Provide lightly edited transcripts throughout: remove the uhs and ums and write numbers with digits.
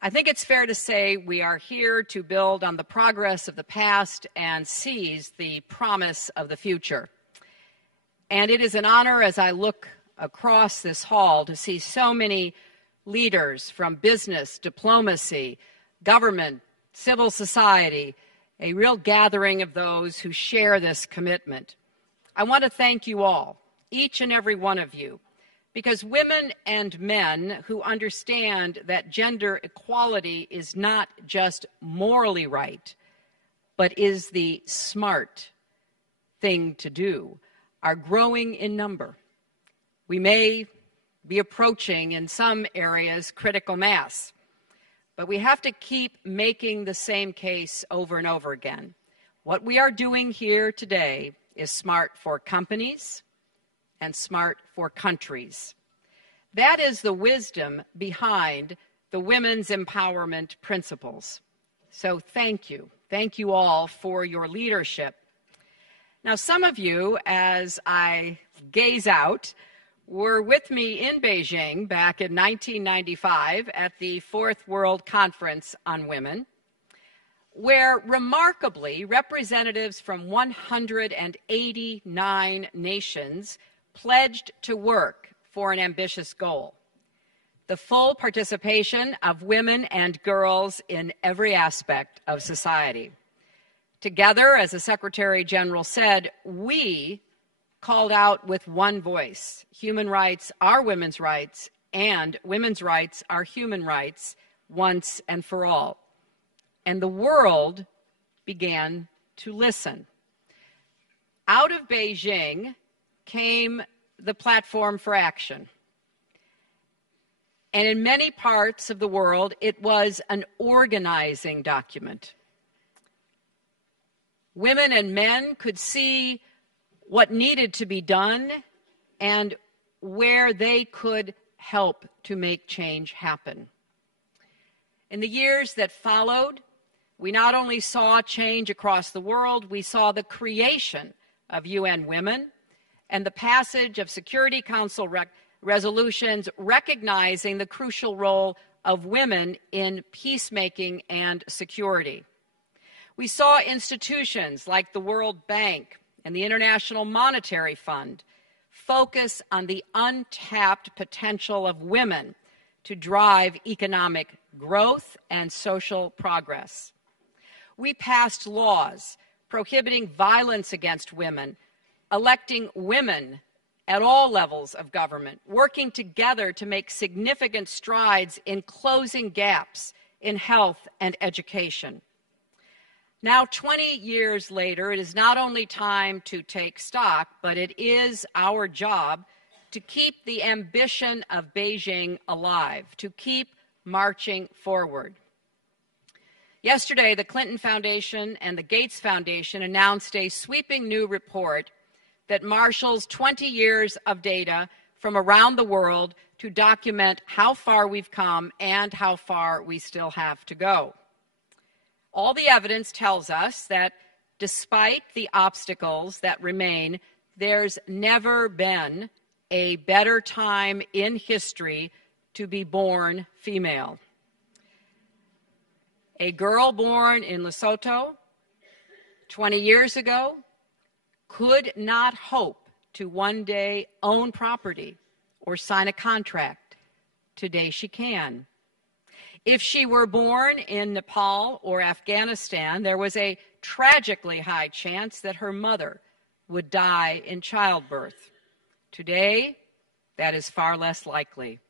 I think it's fair to say we are here to build on the progress of the past and seize the promise of the future. And it is an honor as I look across this hall to see so many leaders from business, diplomacy, government, civil society, a real gathering of those who share this commitment. I want to thank you all, each and every one of you, because women and men who understand that gender equality is not just morally right, but is the smart thing to do, are growing in number. We may be approaching, in some areas, critical mass, but we have to keep making the same case over and over again. What we are doing here today is smart for companies and smart for countries. That is the wisdom behind the women's empowerment principles. So thank you. Thank you all for your leadership. Now, some of you, as I gaze out, were with me in Beijing back in 1995 at the Fourth World Conference on Women, where remarkably representatives from 189 nations pledged to work for an ambitious goal: the full participation of women and girls in every aspect of society. Together, as the Secretary General said, we called out with one voice: human rights are women's rights, and women's rights are human rights, once and for all. And the world began to listen. Out of Beijing came the Platform for Action. And in many parts of the world, it was an organizing document. Women and men could see what needed to be done and where they could help to make change happen. In the years that followed, we not only saw change across the world, we saw the creation of UN Women and the passage of Security Council resolutions recognizing the crucial role of women in peacemaking and security. We saw institutions like the World Bank and the International Monetary Fund focus on the untapped potential of women to drive economic growth and social progress. We passed laws prohibiting violence against women, electing women at all levels of government, working together to make significant strides in closing gaps in health and education. Now, 20 years later, it is not only time to take stock, but it is our job to keep the ambition of Beijing alive, to keep marching forward. Yesterday, the Clinton Foundation and the Gates Foundation announced a sweeping new report that marshals 20 years of data from around the world to document how far we've come and how far we still have to go. All the evidence tells us that despite the obstacles that remain, there's never been a better time in history to be born female. A girl born in Lesotho 20 years ago could not hope to one day own property or sign a contract. Today she can. If she were born in Nepal or Afghanistan, there was a tragically high chance that her mother would die in childbirth. Today, that is far less likely.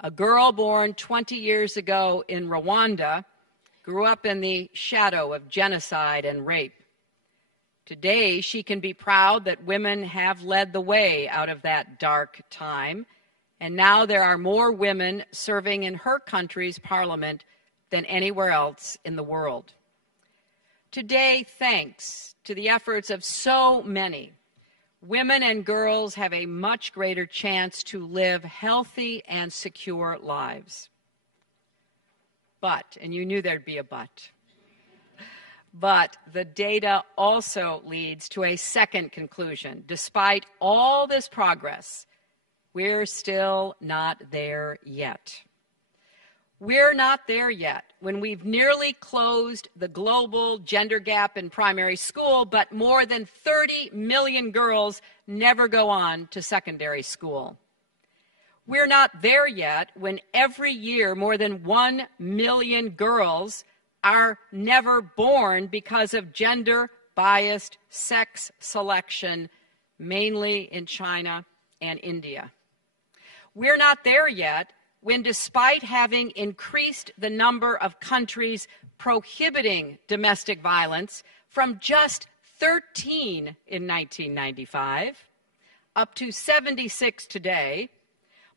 A girl born 20 years ago in Rwanda grew up in the shadow of genocide and rape. Today, she can be proud that women have led the way out of that dark time, and now there are more women serving in her country's parliament than anywhere else in the world. Today, thanks to the efforts of so many, women and girls have a much greater chance to live healthy and secure lives. But, and you knew there'd be a but the data also leads to a second conclusion. Despite all this progress, we're still not there yet. We're not there yet when we've nearly closed the global gender gap in primary school, but more than 30 million girls never go on to secondary school. We're not there yet when every year more than 1 million girls are never born because of gender-biased sex selection, mainly in China and India. We're not there yet when, despite having increased the number of countries prohibiting domestic violence from just 13 in 1995 up to 76 today,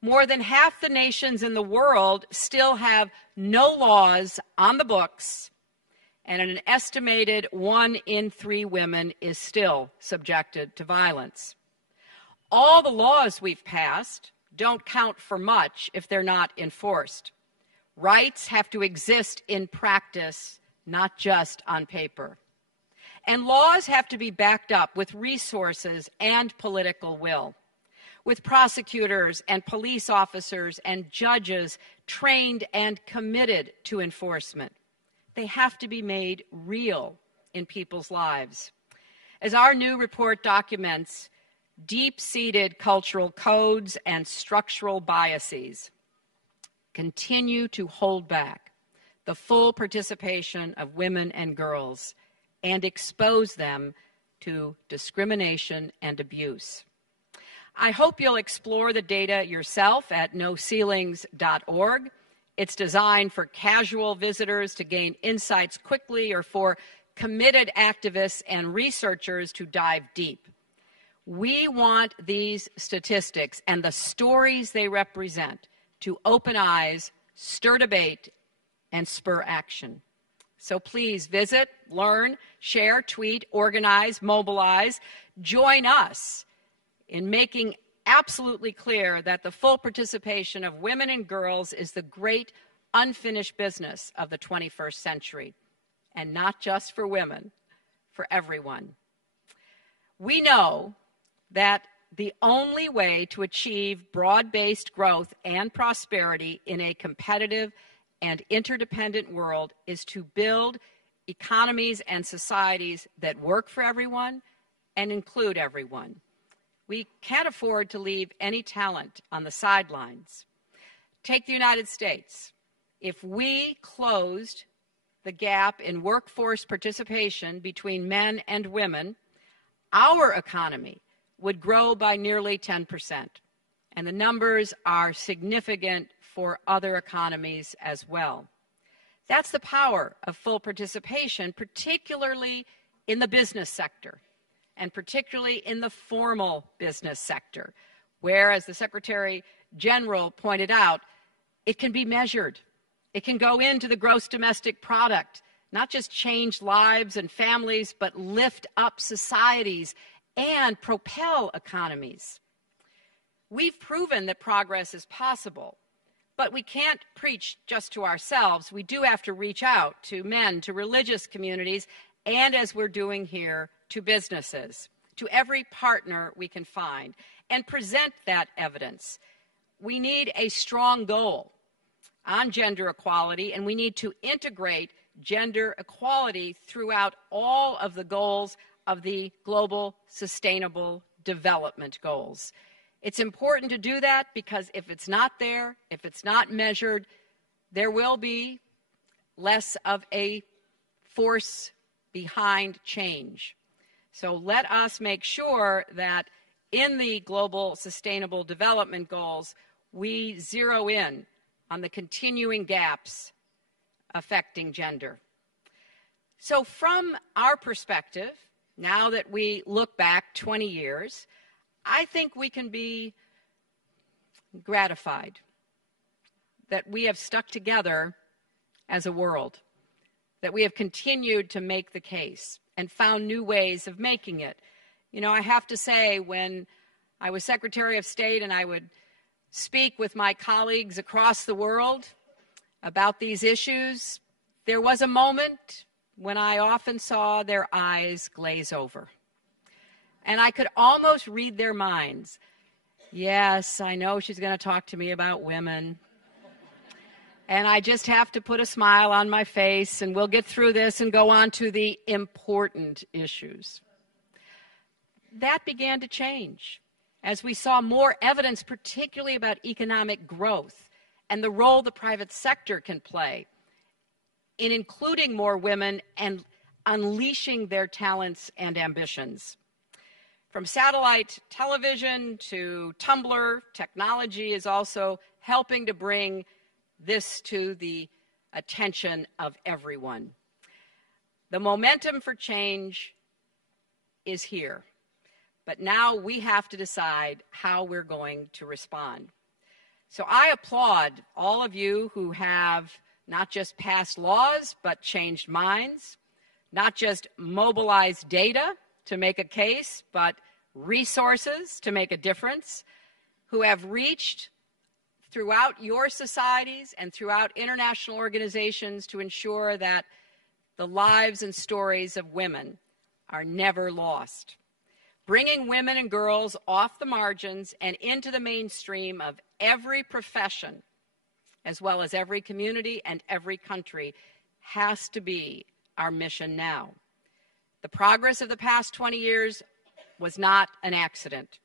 more than half the nations in the world still have no laws on the books, and an estimated 1 in 3 women is still subjected to violence. All the laws we've passed don't count for much if they're not enforced. Rights have to exist in practice, not just on paper. And laws have to be backed up with resources and political will, with prosecutors and police officers and judges trained and committed to enforcement. They have to be made real in people's lives. As our new report documents, deep-seated cultural codes and structural biases continue to hold back the full participation of women and girls and expose them to discrimination and abuse. I hope you'll explore the data yourself at noceilings.org. It's designed for casual visitors to gain insights quickly or for committed activists and researchers to dive deep. We want these statistics and the stories they represent to open eyes, stir debate, and spur action. So please visit, learn, share, tweet, organize, mobilize. Join us in making absolutely clear that the full participation of women and girls is the great unfinished business of the 21st century, and not just for women, for everyone. We know that the only way to achieve broad-based growth and prosperity in a competitive and interdependent world is to build economies and societies that work for everyone and include everyone. We can't afford to leave any talent on the sidelines. Take the United States. If we closed the gap in workforce participation between men and women, our economy would grow by nearly 10%. And the numbers are significant for other economies as well. That's the power of full participation, particularly in the business sector, and particularly in the formal business sector, where, as the Secretary General pointed out, it can be measured. It can go into the gross domestic product, not just change lives and families, but lift up societies and propel economies. We've proven that progress is possible, but we can't preach just to ourselves. We do have to reach out to men, to religious communities, and, as we're doing here, to businesses, to every partner we can find, and present that evidence. We need a strong goal on gender equality, and we need to integrate gender equality throughout all of the goals of the Global Sustainable Development Goals. It's important to do that because if it's not there, if it's not measured, there will be less of a force behind change. So let us make sure that in the Global Sustainable Development Goals, we zero in on the continuing gaps affecting gender. So from our perspective, now that we look back 20 years, I think we can be gratified that we have stuck together as a world, that we have continued to make the case and found new ways of making it. You know, I have to say, when I was Secretary of State and I would speak with my colleagues across the world about these issues, there was a moment when I often saw their eyes glaze over. And I could almost read their minds. Yes, I know she's going to talk to me about women. and I just have to put a smile on my face, and we'll get through this and go on to the important issues. That began to change as we saw more evidence, particularly about economic growth and the role the private sector can play in including more women and unleashing their talents and ambitions. From satellite television to Tumblr, technology is also helping to bring this to the attention of everyone. The momentum for change is here, but now we have to decide how we're going to respond. So I applaud all of you who have not just passed laws, but changed minds, not just mobilized data to make a case, but resources to make a difference, who have reached throughout your societies and throughout international organizations to ensure that the lives and stories of women are never lost. Bringing women and girls off the margins and into the mainstream of every profession, as well as every community and every country, has to be our mission now. The progress of the past 20 years was not an accident.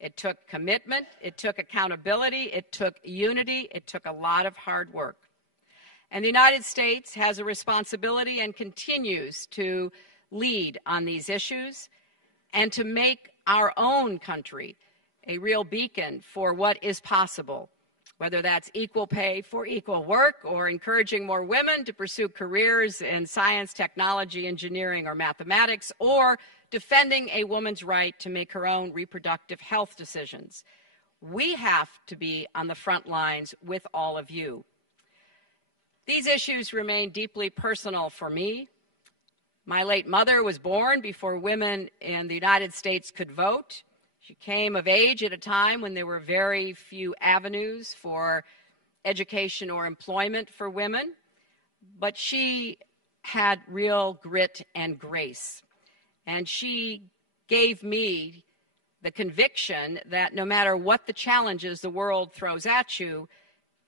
It took commitment, it took accountability, it took unity, it took a lot of hard work. And the United States has a responsibility and continues to lead on these issues and to make our own country a real beacon for what is possible, whether that's equal pay for equal work or encouraging more women to pursue careers in science, technology, engineering, or mathematics, or defending a woman's right to make her own reproductive health decisions. We have to be on the front lines with all of you. These issues remain deeply personal for me. My late mother was born before women in the United States could vote. She came of age at a time when there were very few avenues for education or employment for women, but she had real grit and grace. And she gave me the conviction that no matter what the challenges the world throws at you,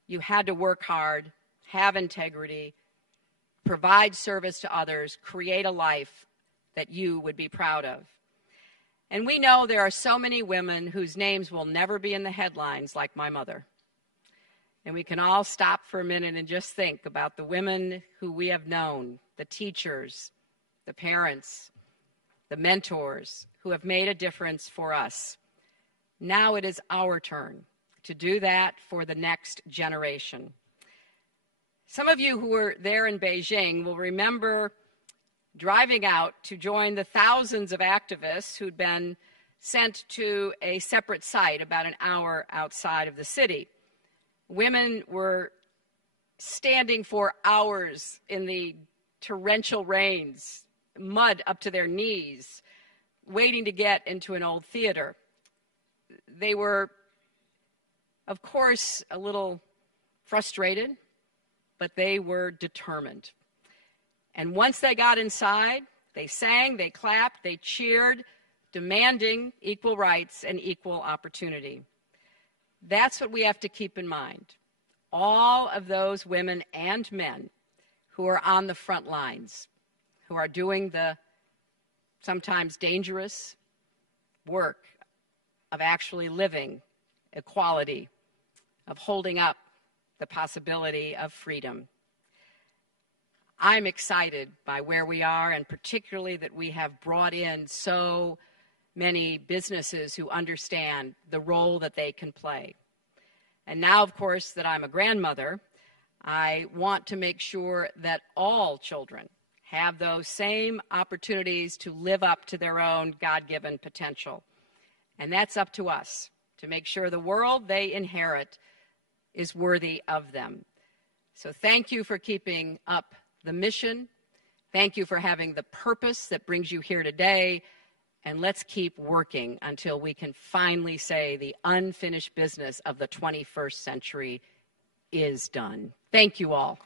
you had to work hard, have integrity, provide service to others, create a life that you would be proud of. And we know there are so many women whose names will never be in the headlines like my mother. And we can all stop for a minute and just think about the women who we have known, the teachers, the parents, the mentors who have made a difference for us. Now it is our turn to do that for the next generation. Some of you who were there in Beijing will remember driving out to join the thousands of activists who'd been sent to a separate site about an hour outside of the city. Women were standing for hours in the torrential rains, mud up to their knees, waiting to get into an old theater. They were, of course, a little frustrated, but they were determined. And once they got inside, they sang, they clapped, they cheered, demanding equal rights and equal opportunity. That's what we have to keep in mind. All of those women and men who are on the front lines, who are doing the sometimes dangerous work of actually living equality, of holding up the possibility of freedom. I'm excited by where we are, and particularly that we have brought in so many businesses who understand the role that they can play. And now, of course, that I'm a grandmother, I want to make sure that all children have those same opportunities to live up to their own God-given potential. And that's up to us to make sure the world they inherit is worthy of them. So thank you for keeping up the mission. Thank you for having the purpose that brings you here today. And let's keep working until we can finally say the unfinished business of the 21st century is done. Thank you all.